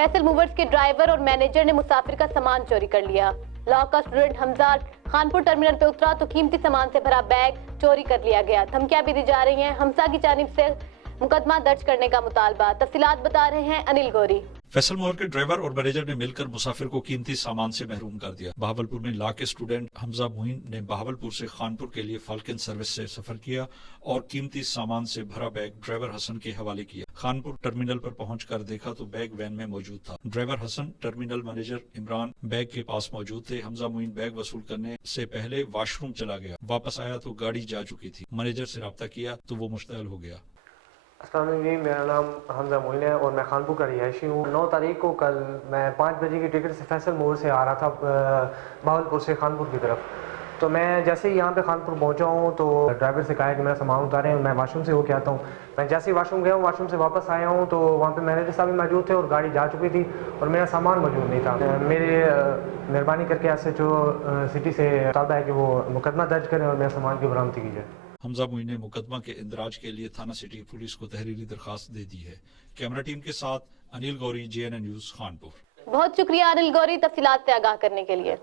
Faisal movers के driver और manager ने मुसाफिर का सामान चोरी कर लिया। लॉ का स्टूडेंट हमजा खानपुर टर्मिनल पे उतरा तो कीमती सामान से भरा बैग चोरी कर लिया गया। धमकियां भी दी जा रही हैं। हमजा की जानिब से मुकदमा दर्ज करने का मुतालबा। तफसीलात बता रहे हैं अनिल गौरी। फैसल मूवर के ड्राइवर और मैनेजर ने मिलकर मुसाफिर को कीमती सामान से महरूम कर दिया। बहावलपुर में लॉ के स्टूडेंट हमजा मुइन ने बहावलपुर से खानपुर के लिए फाल्कन सर्विस से सफर किया और कीमती सामान से भरा बैग ड्राइवर हसन के हवाले किया। खानपुर टर्मिनल पर पहुंचकर देखा तो बैग वैन में मौजूद था। Driver Hasan, terminal manager Imran Baig के पास मौजूद थे। हमजा मुइन बैग वसूल करने से पहले वॉशरूम चला गया। वापस आया तो गाड़ी जा चुकी थी। मैनेजर से रब्ता किया तो वो मुश्तअल हो गया। अस्सलाम वालेकुम, मेरा नाम हमजा मोइन है और मैं खानपुर का रिहायशी हूँ। 9 तारीख को कल मैं 5 बजे की टिकट से फैसल मोड़ से आ रहा था बहावलपुर से खानपुर की तरफ। तो मैं जैसे ही यहाँ पे खानपुर पहुँचा हूँ तो ड्राइवर से कहा है कि मेरा सामान उतारें, मैं वाशरूम से होके आता हूँ। मैं जैसे ही वाशरूम गया हूँ, वाशरूम से वापस आया हूँ तो वहाँ पे मैनेजर साहब भी मौजूद थे और गाड़ी जा चुकी थी और मेरा सामान मौजूद नहीं था। मेरे मेहरबानी करके SHO सिटी से मुतालबा है कि वो मुकदमा दर्ज करें और मेरे सामान की बरामदगी की जाए। हमजा मुइन ने मुकदमा के इंदराज के लिए थाना सिटी पुलिस को तहरीरी दरखास्त दे दी है। कैमरा टीम के साथ अनिल गौरी, JNN न्यूज़, खानपुर। बहुत शुक्रिया अनिल गौरी, तफसीलात से आगाह करने के लिए।